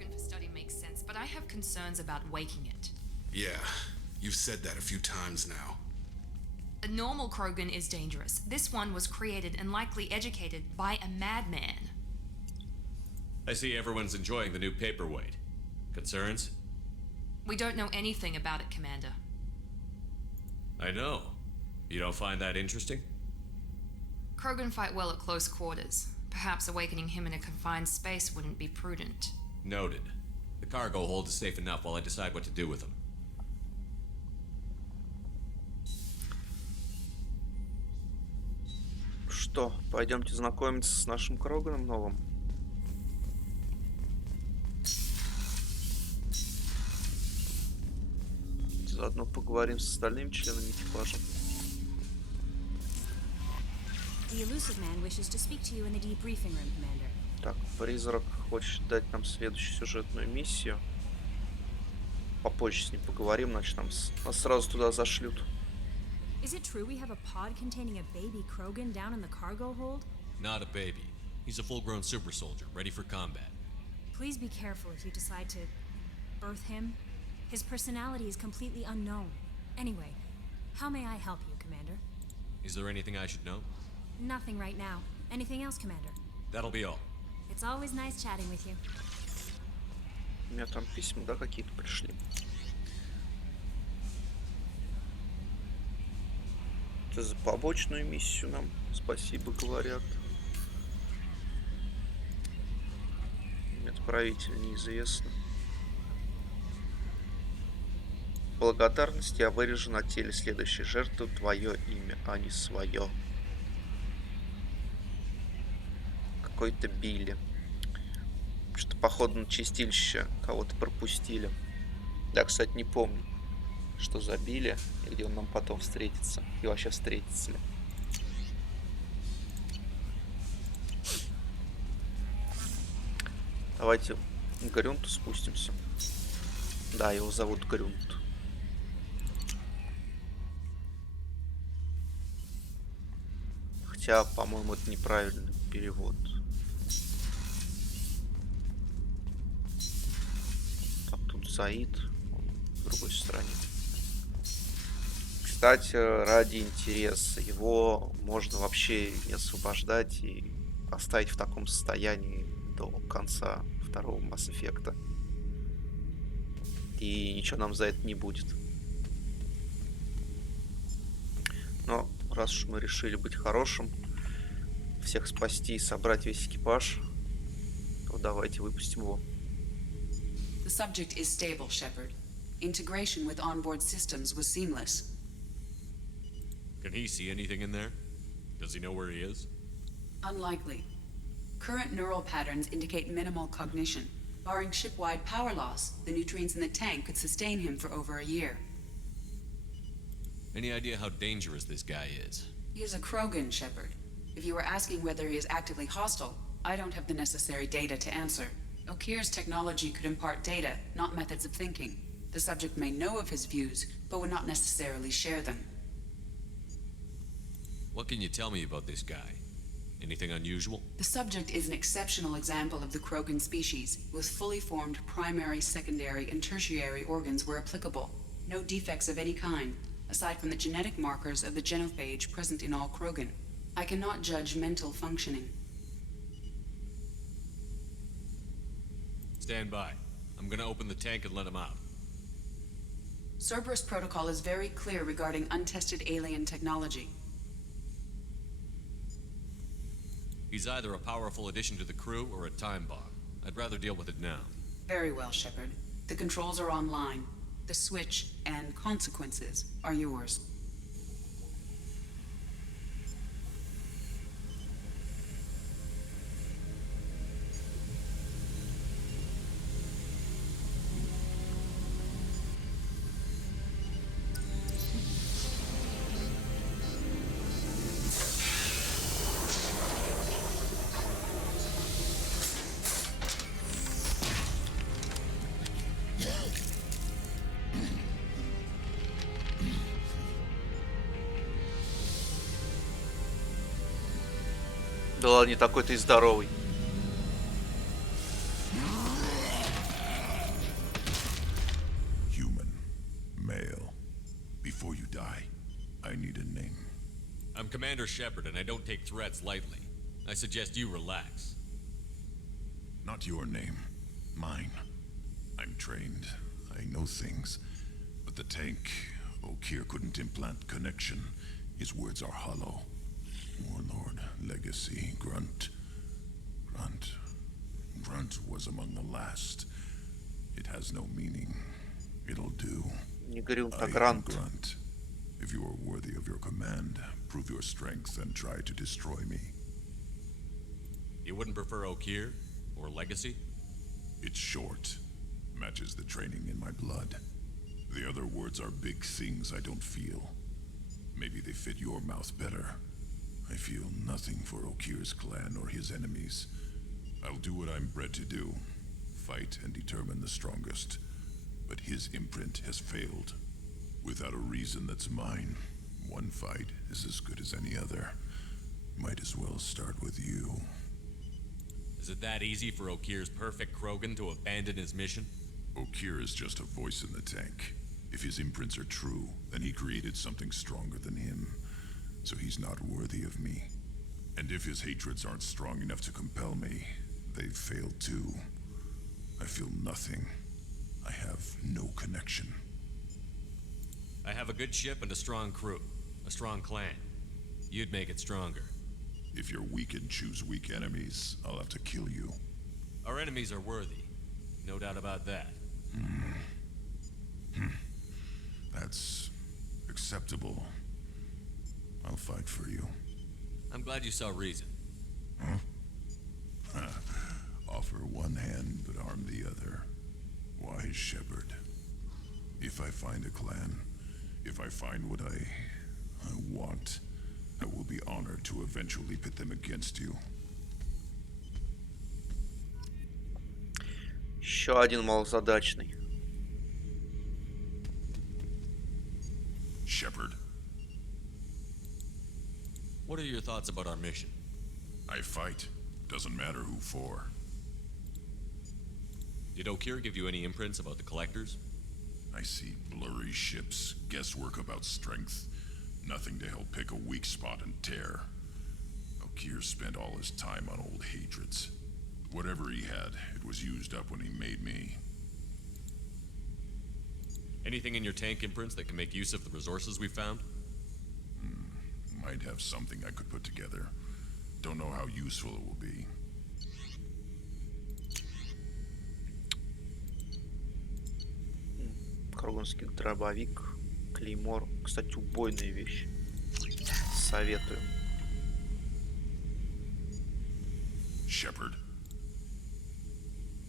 Krogan for study makes sense, but I have concerns about waking it. Yeah, you've said that a few times now. A normal Krogan is dangerous. This one was created and likely educated by a madman. I see everyone's enjoying the new paperweight. Concerns? We don't know anything about it, Commander. I know. You don't find that interesting? Krogan fight well at close quarters. Perhaps awakening him in a confined space wouldn't be prudent. Noted. The cargo hold is safe enough while I decide what to do with them. Что, пойдемте знакомиться с нашим Кроганом новым. Заодно поговорим с остальными членами экипажа. The elusive man wishes to speak to you in the debriefing room, Commander. Так, призрак хочет дать нам следующую сюжетную миссию. Попозже с ним поговорим, значит нас сразу туда зашлют. Is it true we have a pod containing a baby Krogan down in the cargo hold? Not a baby. He's a full-grown super soldier, ready for combat. Please be careful if you decide to birth him. His personality is completely unknown. Anyway, how may I help you, Commander? Is there anything I should know? Nothing right now. Anything else, Commander? That'll be all. It's always nice chatting with you. У меня там письма, да, какие-то пришли. Это за побочную миссию нам спасибо говорят. Отправитель неизвестно. Благодарность я вырежу на теле следующей жертвы твое имя, а не свое. Какой-то Билли. Что-то походу на чистильщика кого-то пропустили. Да, кстати, не помню, что за Билли и где он нам потом встретится. И вообще встретится ли. Давайте к Грюнту спустимся. Да, его зовут Грюнт. Хотя, по-моему, это неправильный перевод. Так, тут Саид, он в другой стороне. Кстати, ради интереса, его можно вообще не освобождать и оставить в таком состоянии до конца второго Mass Effect. И ничего нам за это не будет. Но раз уж мы решили быть хорошим, всех спасти и собрать весь экипаж, то давайте выпустим его. The subject is stable, Shepard. Integration with onboard systems was seamless. Can he see anything in there? Does he know where he is? Unlikely. Current neural patterns indicate minimal cognition. Barring ship-wide power loss, the nutrients in the tank could sustain him for over a year. Any idea how dangerous this guy is? He is a Krogan, Shepard. If you were asking whether he is actively hostile, I don't have the necessary data to answer. Okir's technology could impart data, not methods of thinking. The subject may know of his views, but would not necessarily share them. What can you tell me about this guy? Anything unusual? The subject is an exceptional example of the Krogan species, with fully formed primary, secondary, and tertiary organs where applicable. No defects of any kind, aside from the genetic markers of the genophage present in all Krogan. I cannot judge mental functioning. Stand by. I'm gonna open the tank and let him out. Cerberus protocol is very clear regarding untested alien technology. He's either a powerful addition to the crew or a time bomb. I'd rather deal with it now. Very well, Shepard. The controls are online. The switch and consequences are yours. Да ладно, не такой ты и здоровый. die. I need a name. I'm Commander Shepard, and I don't take threats lightly. I suggest you relax. Not your name. Mine. I'm trained. I know things. But the tank, O'Keer couldn't implant connection. His words are hollow. Warlord, Legacy, Grynt. Grynt was among the last. It has no meaning. It'll do. Не Грюнт, I а am Грант. Grynt. If you are worthy of your command, prove your strength and try to destroy me. You wouldn't prefer O'Keer? Or Legacy? It's short. Matches the training in my blood. The other words are big things I don't feel. Maybe they fit your mouth better. I feel nothing for O'Keer's clan or his enemies. I'll do what I'm bred to do. Fight and determine the strongest. But his imprint has failed. Without a reason that's mine, one fight is as good as any other. Might as well start with you. Is it that easy for O'Keer's perfect Krogan to abandon his mission? O'Keer is just a voice in the tank. If his imprints are true, then he created something stronger than him. So he's not worthy of me. And if his hatreds aren't strong enough to compel me, they've failed too. I feel nothing. I have no connection. I have a good ship and a strong crew. A strong clan. You'd make it stronger. If you're weak and choose weak enemies, I'll have to kill you. Our enemies are worthy. No doubt about that. That's acceptable. I'll fight for you. I'm glad you saw reason. Offer one hand, but arm the other. Wise shepherd. If I find a clan, if I find what I want, I will be honored to eventually pit them against you. Еще один малозадачный. Shepherd, What are your thoughts about our mission? I fight. Doesn't matter who for. Did O'Keer give you any imprints about the Collectors? I see blurry ships, guesswork about strength. Nothing to help pick a weak spot and tear. O'Keer spent all his time on old hatreds. Whatever he had, it was used up when he made me. Anything in your tank imprints that can make use of the resources we found? Might have something I could put together. Don't know how useful it will be. Кроганский дробовик, клеймор. Кстати, убойные вещи. Советую. Shepherd,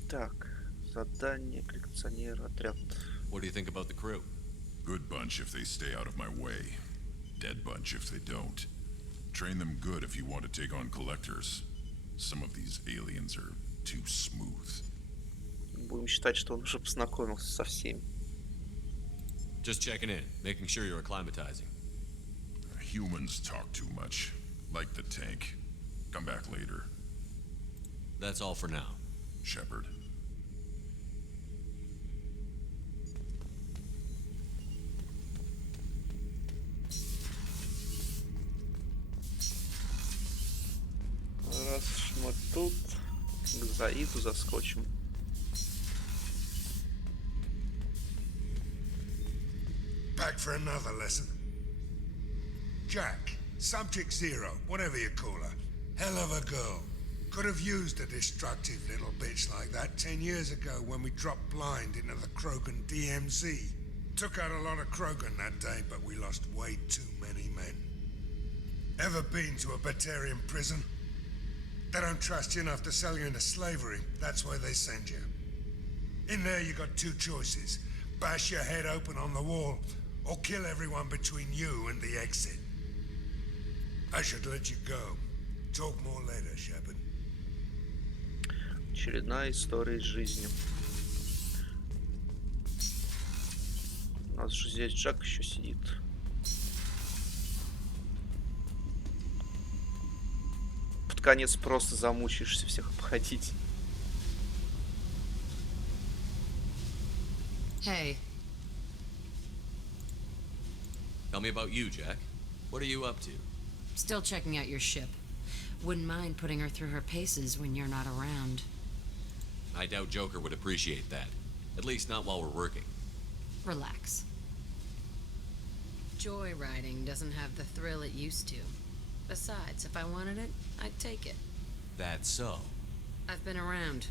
Так, задание, коллекционер, отряд. What do you think about the crew? good bunch if they stay out of my way. Dead bunch if they don't. Train them good if you want to take on collectors. Some of these aliens are too smooth. Будем считать, что он уже познакомился со всеми. Just checking in, making sure you're acclimatizing. Humans talk too much. Like the tank. Come back later, That's all for now. Shepherd. Раз мы тут, к Заиду заскочим. Back for another lesson. Jack, Subject Zero, whatever you call her. Hell of a girl. Could have used a destructive little bitch like that 10 years ago when we dropped blind into the Krogan DMZ. Took out a lot of Krogan that day, but we lost way too many men. Ever been to a Batarian prison? They don't trust you enough to sell you into slavery. That's where they send you. In there you got two choices. Bash your head open on the wall, or kill everyone between you and the exit. I should let you go. Talk more later, Shepard. Очередная история из жизни. У нас же здесь Джак еще сидит. Под конец просто замучаешься всех обходить. Hey, Tell me about you, Jack. What are you up to? Still checking out your ship. Wouldn't mind putting her through her paces when you're not around. I doubt Joker would appreciate that. At least not while we're working. Relax. Joyriding doesn't have the thrill it used to. Besides, if I wanted it, I'd take it. That's so. I've been around.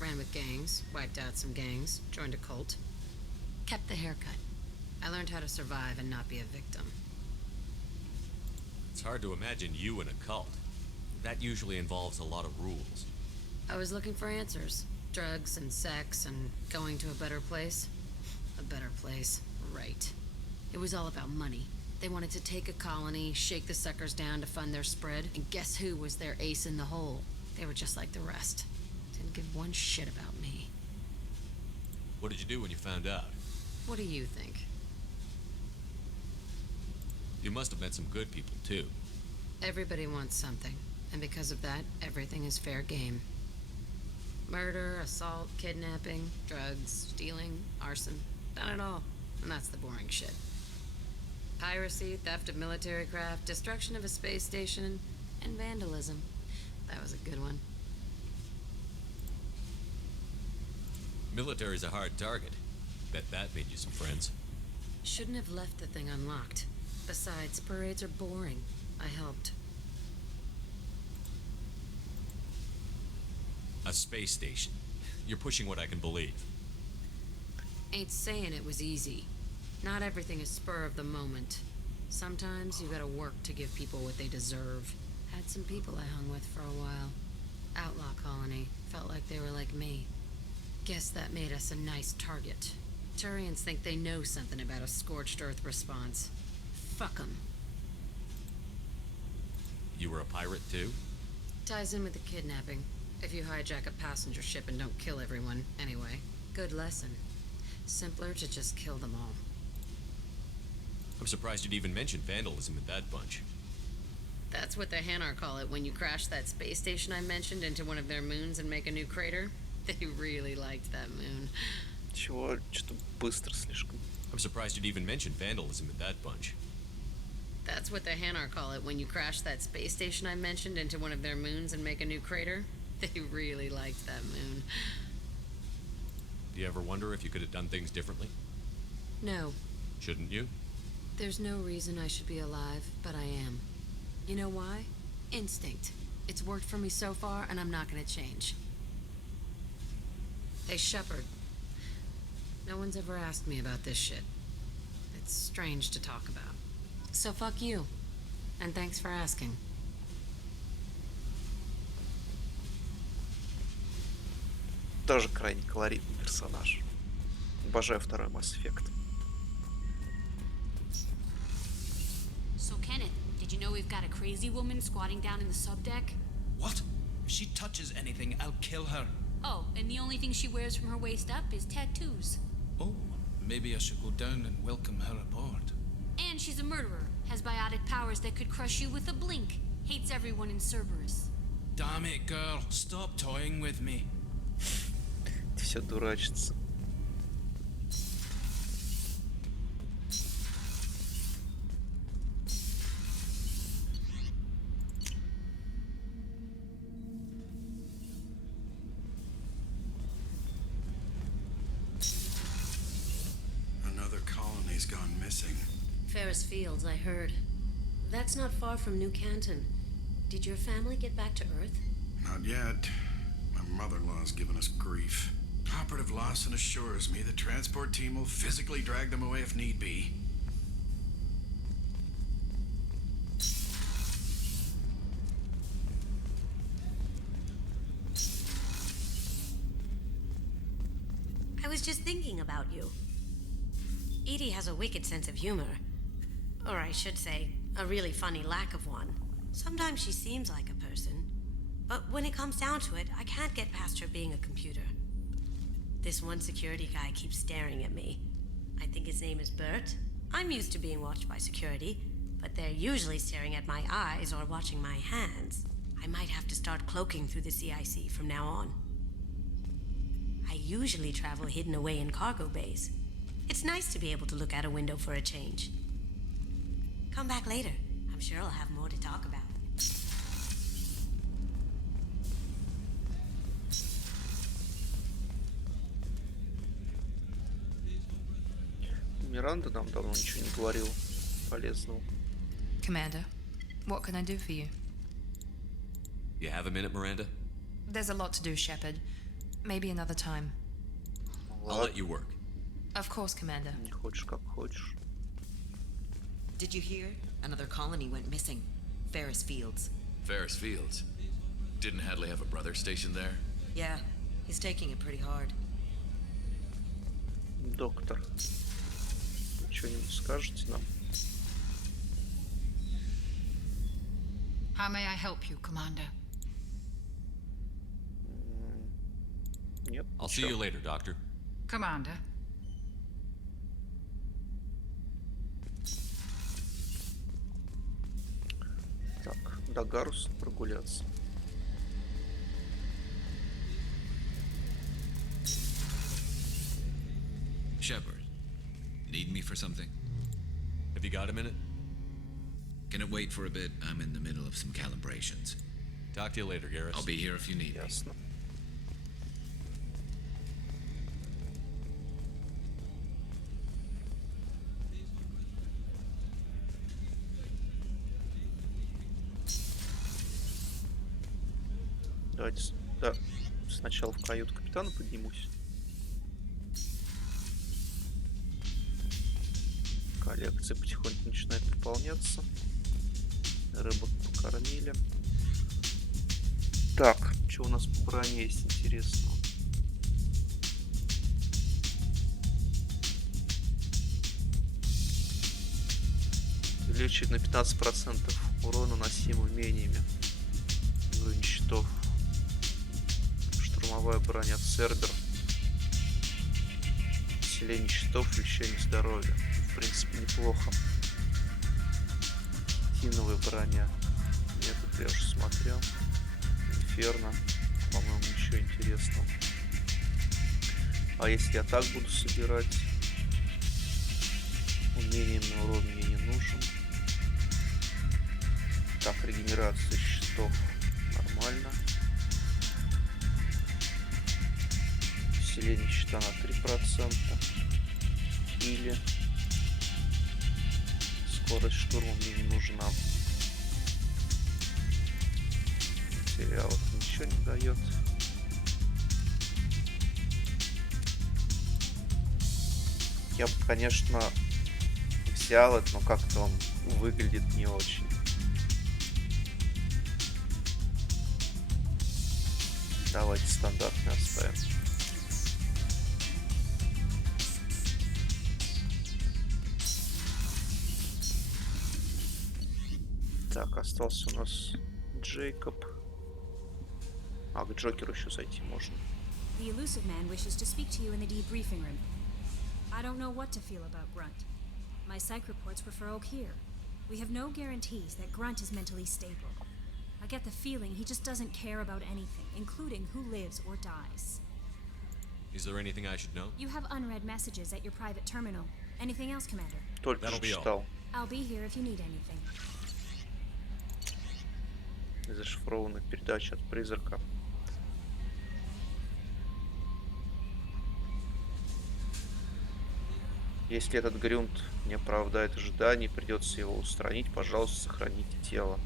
Ran with gangs, wiped out some gangs, joined a cult. Kept the haircut. I learned how to survive and not be a victim. It's hard to imagine you in a cult. That usually involves a lot of rules. I was looking for answers. Drugs and sex and going to a better place. A better place, right. It was all about money. They wanted to take a colony, shake the suckers down to fund their spread, and guess who was their ace in the hole? They were just like the rest. Didn't give one shit about me. What did you do when you found out? What do you think? You must have met some good people, too. Everybody wants something, and because of that, everything is fair game. Murder, assault, kidnapping, drugs, stealing, arson. Done it all. And that's the boring shit. Piracy, theft of military craft, destruction of a space station, and vandalism. That was a good one. Military's a hard target. Bet that made you some friends. Shouldn't have left the thing unlocked. Besides, parades are boring. I helped. A space station. You're pushing what I can believe. Ain't saying it was easy. Not everything is spur of the moment. Sometimes you gotta work to give people what they deserve. Had some people I hung with for a while. Outlaw colony. Felt like they were like me. Guess that made us a nice target. Turians think they know something about a scorched earth response. Fuck 'em. You were a pirate, too? Ties in with the kidnapping. If you hijack a passenger ship and don't kill everyone, anyway. Good lesson. Simpler to just kill them all. I'm surprised you'd even mention vandalism in that bunch. That's what the Hanar call it when you crash that space station I mentioned into one of their moons and make a new crater. They really liked that moon. Чего? Что-то быстро слишком. I'm surprised you'd even mention vandalism in that bunch. That's what the Hanar call it when you crash that space station I mentioned into one of their moons and make a new crater. They really liked that moon. Do you ever wonder if you could have done things differently? No. Shouldn't you? There's no reason I should be alive, but I am. You know why? Instinct. It's worked for me so far, and I'm not gonna change. Hey, Shepard. No one's ever asked me about this shit. It's strange to talk about. So fuck you. And thanks for asking. Тоже крайне колоритный персонаж. Обожаю второй Mass Effect. So, Kenneth, did you know we've got a crazy woman squatting down in the subdeck? What? If she touches anything, I'll kill her. Oh, and the only thing she wears from her waist up is tattoos. Oh, maybe I should go down and welcome her aboard. And she's a murderer, has biotic powers that could crush you with a blink, hates everyone in Cerberus. Damn it, girl. Stop toying with me. Все дурачится. Another colony's gone missing. Ferris Fields, I heard. That's not far from New Canton. Did your family get back to Earth? Not yet. My mother-in-law's given us grief. Operative Lawson assures me the transport team will physically drag them away if need be. I was just thinking about you. Edie has a wicked sense of humor. Or I should say, a really funny lack of one. Sometimes she seems like a person. But when it comes down to it, I can't get past her being a computer. This one security guy keeps staring at me. I think his name is Bert. I'm used to being watched by security, but they're usually staring at my eyes or watching my hands. I might have to start cloaking through the CIC from now on. I usually travel hidden away in cargo bays. It's nice to be able to look out a window for a change. Come back later. I'm sure I'll have more to talk about. Миранда нам давно ничего не говорил полезного. Commander, what can I do for you? You have a minute, Miranda? There's a lot to do, Shepard. Maybe another time. I'll let you work. Of course, Commander. Не хочешь, как хочешь. Did you hear? Another colony went missing. Ferris Fields. Ferris Fields? Didn't Hadley have a brother stationed there? Yeah, he's taking it pretty hard. Доктор, вы что-нибудь скажете нам? How may I help you, Commander? Нет. I'll see you later, Doctor. Commander. Так, до Гаруса прогуляться. Shepard, need me for something? Have you got a minute? Can it wait for a bit? I'm in the middle of some calibrations. Talk to you later, Garrus. I'll be here if you need me. Ясно. Давайте сначала в каюту капитана поднимусь. Коллекция потихоньку начинает пополняться. Рыбок покормили. Так, что у нас по броне есть интересного? Увеличивает на 15% урон, наносимый умениями. Уровень щитов. Штурмовая броня Цербер. Усиление щитов, увеличение здоровья. В принципе, неплохо. Тиновая броня. Нет, это я уже смотрел. Инферно. По-моему, ничего интересного. А если я так буду собирать? Умением на урон мне не нужен. Так, регенерация щитов. Нормально. Усиление щита на 3%. Или скорость штурма мне не нужна. Материалов ничего не дает. Я бы, конечно, взял это, но как-то он выглядит не очень. Давайте стандартный оставим. Так, остался у нас Джейкоб. А, к Джокеру еще зайти можно. The elusive man wishes to speak to you in the debriefing room. I don't know what to feel about Grynt. My psych reports refer Oak here. We have no guarantees that Grynt is mentally stable. I get the feeling he just doesn't care about anything, including who lives or dies. Is there anything I should know? You have unread messages at your private terminal. Anything else, Commander? Только что читал. I'll be here if you need anything. Зашифрованная передача от призрака. Если этот Грюнт не оправдает ожиданий, придется его устранить, пожалуйста, сохраните тело.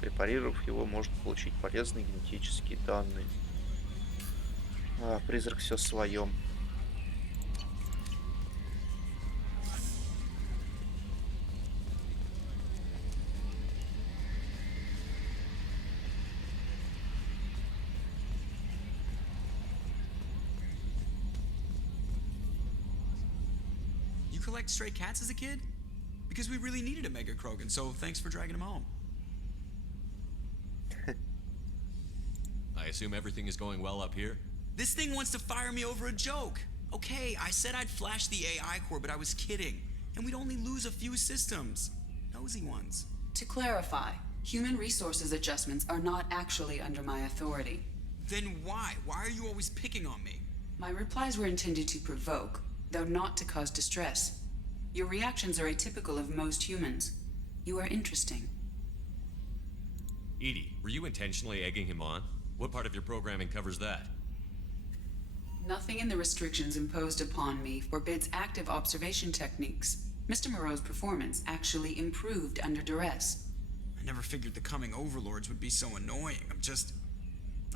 Препарировав его, можно получить полезные генетические данные. Призрак все в своем. You collect stray cats as a kid? Because we really needed a Mega Krogan, so thanks for dragging him home. I assume everything is going well up here? This thing wants to fire me over a joke. Okay, I said I'd flash the AI core, but I was kidding. And we'd only lose a few systems. Nosy ones. To clarify, human resources adjustments are not actually under my authority. Then why? Why are you always picking on me? My replies were intended to provoke, though not to cause distress. Your reactions are atypical of most humans. You are interesting. Edie, were you intentionally egging him on? What part of your programming covers that? Nothing in the restrictions imposed upon me forbids active observation techniques. Mr. Moreau's performance actually improved under duress. I never figured the coming overlords would be so annoying.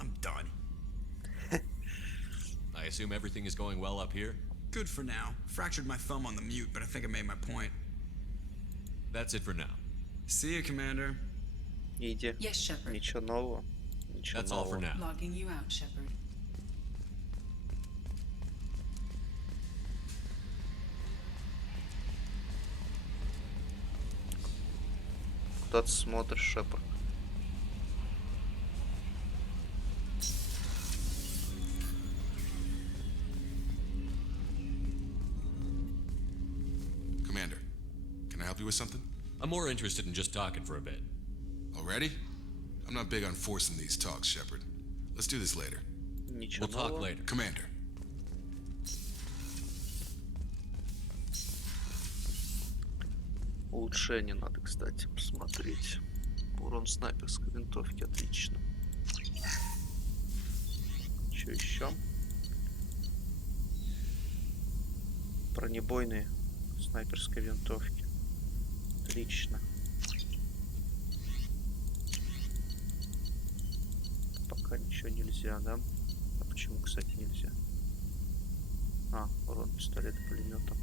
I'm done. I assume everything is going well up here? Good for now. Fractured my thumb on the mute, but I think I made my point. That's it for now. See you, Commander. Иди. Yes, Shepard. Ничего нового. Ничего That's all for нового. now. Logging you out, Shepard. Куда ты смотришь, Шепард? Commander, can I help you with something? I'm more interested in just talking for a bit. Already? I'm not big on forcing these talks, Shepard. Let's do this later. Ничего We'll talk нового. later. Commander. Улучшение надо, кстати, посмотреть. Урон снайперской винтовки, отлично. Что еще? Бронебойные снайперской винтовки. Отлично. Пока ничего нельзя, да? А почему, кстати, нельзя? А, урон пистолета пулеметом.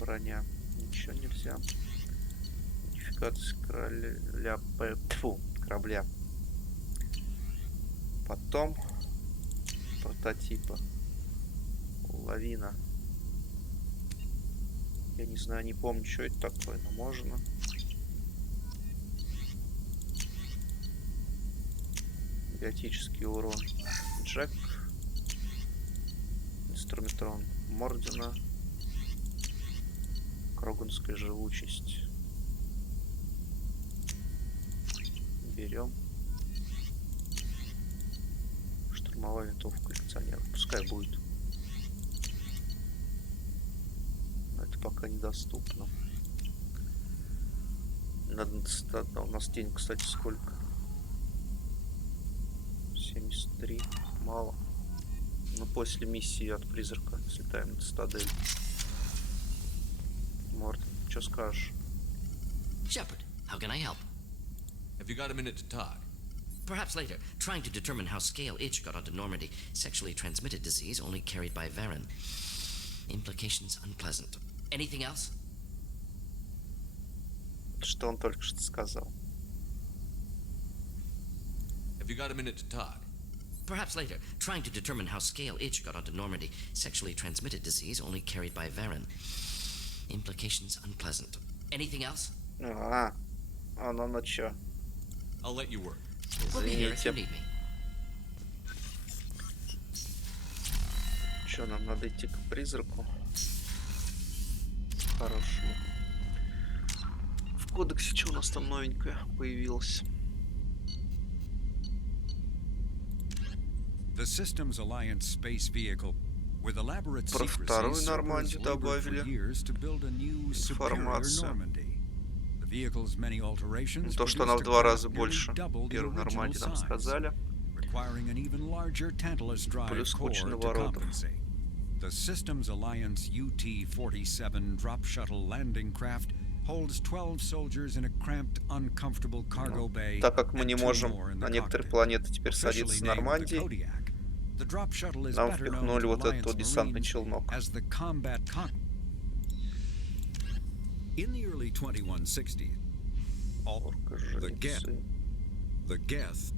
Броня. Ничего нельзя. Модификация корабля. Потом прототипы. Лавина. Я не знаю, не помню, что это такое, но можно. Биотический урон. Джек. Инструментрон Мордена. Кроганская живучесть. Берем. Штурмовая винтовка коллекционера. Пускай будет. Но это пока недоступно. Надо у нас денег, кстати, сколько? 73. Мало. Но после миссии от призрака слетаем на цитадель. Морд, что скажешь? Shepard, how can I help? Have you got a minute to talk? Perhaps later. Trying to determine how scale itch got onto Normandy. Sexually transmitted disease only carried by Varen. Implications unpleasant. Anything else? Что он только что сказал? Have you got a minute to talk? Perhaps later. Trying to determine how scale itch got onto Normandy. Sexually transmitted disease only carried by Varen. Implications unpleasant. Anything else? Ну чё? I'll let you work. We'll be here if you need me. Чё, нам надо идти к призраку? Хорошему. В кодексе что у нас там новенькое появилось? The Systems Alliance space vehicle with elaborate Про вторую secrecy Нормандию добавили информацию. То, что она в 2 раза больше первой Нормандии, нам сказали. Плюс куча наворотов. The Systems Alliance UT-47 drop shuttle landing craft holds 12 soldiers in a cramped, uncomfortable cargo bay. Так как мы не можем на некоторые планеты теперь садиться с Нормандией, нам впихнули вот этот десантный челнок. In the early 2160s, the Geth,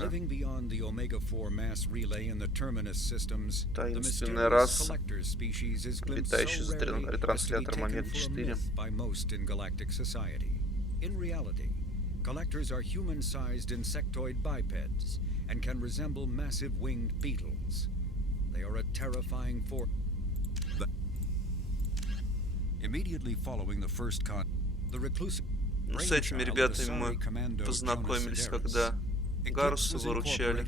living beyond the Omega-4 mass relay in the Terminus systems, the mysterious collector species is glimpsed so rarely as to be taken for a myth by most in galactic society. In reality, collectors are human-sized insectoid bipeds and can resemble massive winged beetles. They are a terrifying force. Immediately following the first the reclusive с этими ребятами мы познакомились, когда Гаруса выручали.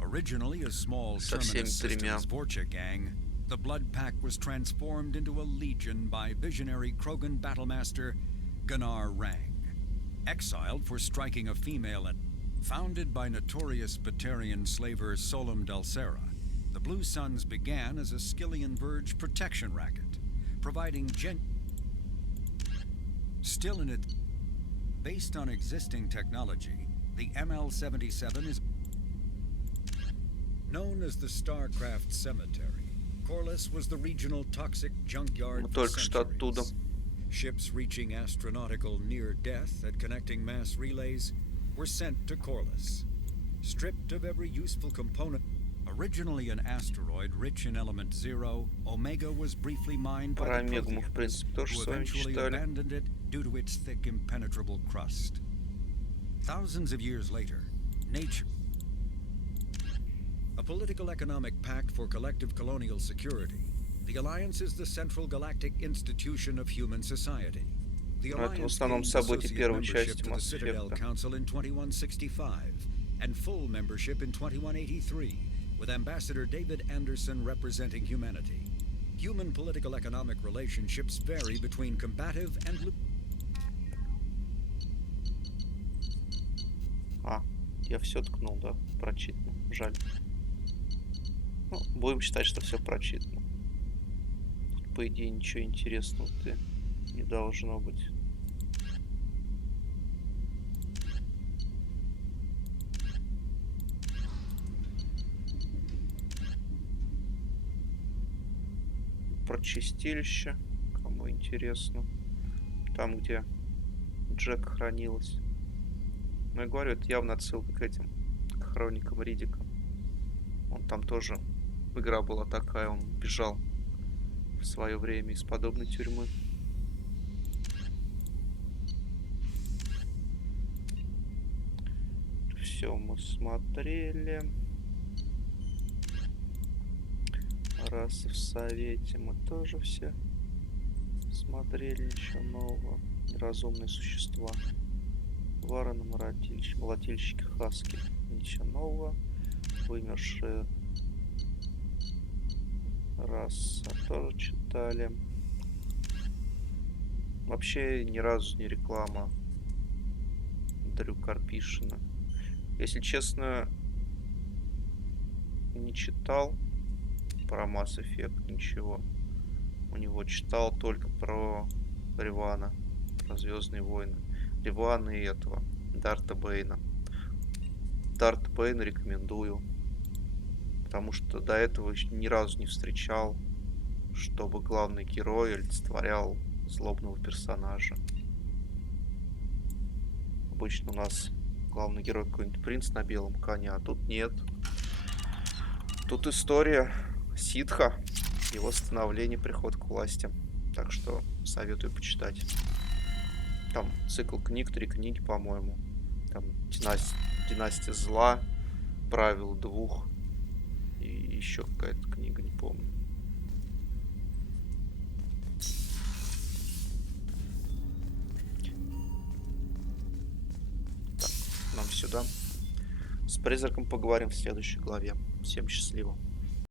Originally a small Со всеми тремя. the Blood Pack was transformed into a legion by visionary Krogan battlemaster Gunnar Rang. Exiled for striking a female and founded by notorious Batarian slaver Solum Dulcera, the Blue Suns began as a Skillian Verge protection racket, providing still in it. Based on existing technology, the ML-77 is known as the Starcraft Cemetery. Corliss was the regional toxic junkyard for centuries. Ships reaching astronautical near-death at connecting mass relays were sent to Corliss. Stripped of every useful component, originally an asteroid rich in element 0, Omega was briefly mined by the Protheans, who eventually abandoned it due to its thick, impenetrable crust. Thousands of years later, nature, a political economic pact for collective colonial security, the Alliance is the central galactic institution of human society. The Alliance gained associate membership to the Citadel Council in 2165 and full membership in 2183, with Ambassador David Anderson representing humanity. Human political economic relationships vary between combative and... Я все ткнул, да, прочитано. Жаль. Ну, будем считать, что все прочитано. Тут, по идее, ничего интересного-то не должно быть. Про чистилище, кому интересно. Там, где Джек хранилась. Ну, я говорю, это явно отсылка к этим, к хроникам Риддика. Он там тоже, игра была такая, он бежал в свое время из подобной тюрьмы. Все мы смотрели. Расы в Совете мы тоже все смотрели. Ничего нового. Неразумные существа. Вараны, молотильщики, хаски. Ничего нового. Вымершие расы тоже читали. Вообще ни разу не реклама Дрю Карпишина. Если честно, не читал про Mass Effect ничего. У него читал только про Ривана, про Звездные войны. Ривана и этого, Дарта Бейна. Дарта Бейна рекомендую. Потому что до этого еще ни разу не встречал, чтобы главный герой олицетворял злобного персонажа. Обычно у нас главный герой какой-нибудь принц на белом коне, а тут нет. Тут история ситха, его становление, приход к власти. Так что советую почитать. Там цикл книг, 3 книги, по-моему. Там Династия зла, Правила двух и еще какая-то книга, не помню. Так, нам сюда. С призраком поговорим в следующей главе. Всем счастливо.